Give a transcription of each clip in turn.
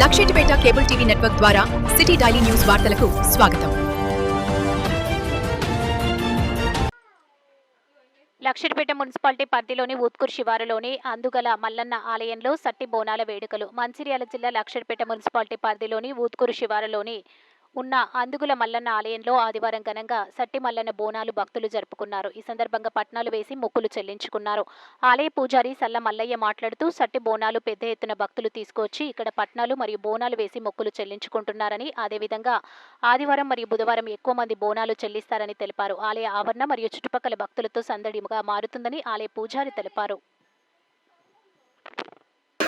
Luxettipet cable TV network ద్వారా city daily news వార్తలకు స్వాగతం. లక్షిడిపేట మున్సిపాలిటీ పరిధిలోని ఊత్కూర్ శివారులోని అందుగల మల్లన్న ఆలయంలో సట్టి బోనాల వేడుకలు. మంచిర్యాల జిల్లా లక్షిడిపేట మున్సిపాలిటీ పరిధిలోని ఊత్కూరు శివారులోని ఉన్న అందుగుల మల్లన్న ఆలయంలో ఆదివారం ఘనంగా సట్టి మల్లన్న బోనాలు భక్తులు జరుపుకున్నారు. ఈ సందర్భంగా పట్నాలు వేసి మొక్కులు చెల్లించుకున్నారు. ఆలయ పూజారి సల్ల మల్లయ్య మాట్లాడుతూ సట్టి బోనాలు పెద్ద ఎత్తున భక్తులు తీసుకొచ్చి ఇక్కడ పట్నాలు మరియు బోనాలు వేసి మొక్కులు చెల్లించుకుంటున్నారని అదేవిధంగా ఆదివారం మరియు బుధవారం ఎక్కువ మంది బోనాలు చెల్లిస్తారని తెలిపారు. ఆలయ ఆవరణ మరియు చుట్టుపక్కల భక్తులతో సందడిగా మారుతుందని ఆలయ పూజారి తెలిపారు.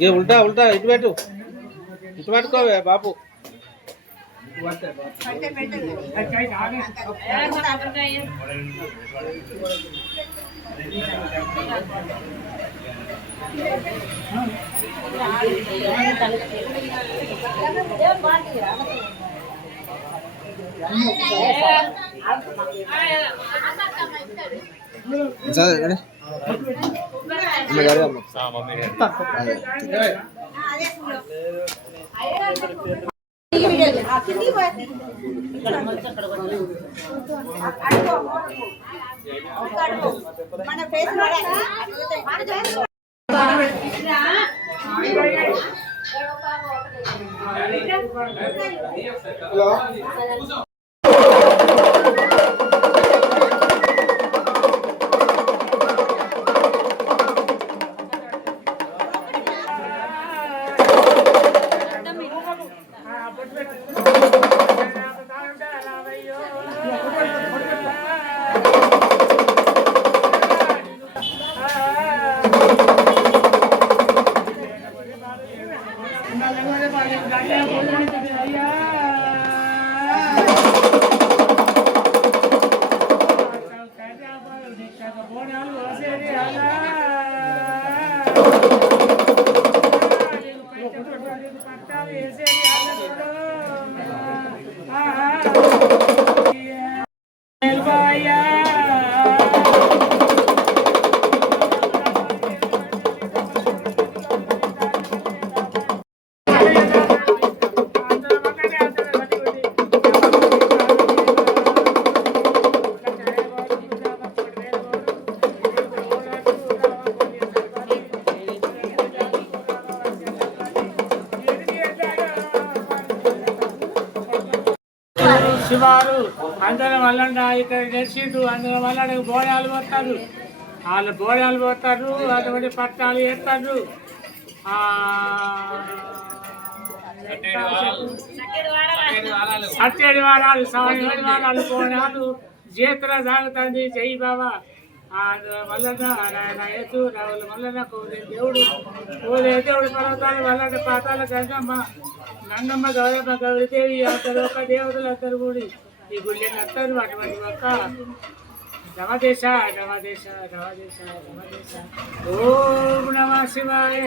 ఏ ఉల్టా ఉల్టా ఇటు పెట్టు. ఇటు పట్టుకోవే బాపు. మన ఫేస్ హలో పట్టాలు వేసేది ఆ. శివారు. అందరం వల్లండ ఇక్కడ నడిచిండు అందరం వల్లండ బోడాలు పోతారు. వాళ్ళు బోడాలు పోతారు. అటువంటి పట్టాలు వేస్తారు. ఆ, సత్యేడు వారాలు. సవని వారాలు బోనాలు జీతర సాగుతుంది జై బాబా. దేవుడు కోదే దేవుడు పర్వతాలు మల్లన్న పాతాల గంగమ్మ గంగమ్మ గౌరమ్మ గౌరీదేవి అందరూ ఒక దేవతలు అందరూ కూడి ఈ గుళ్ళని అందరూ అటువంటి ఒక నవదేశ నవదేశ నవదేశ నవదేశ ఓం నమ శివాయ.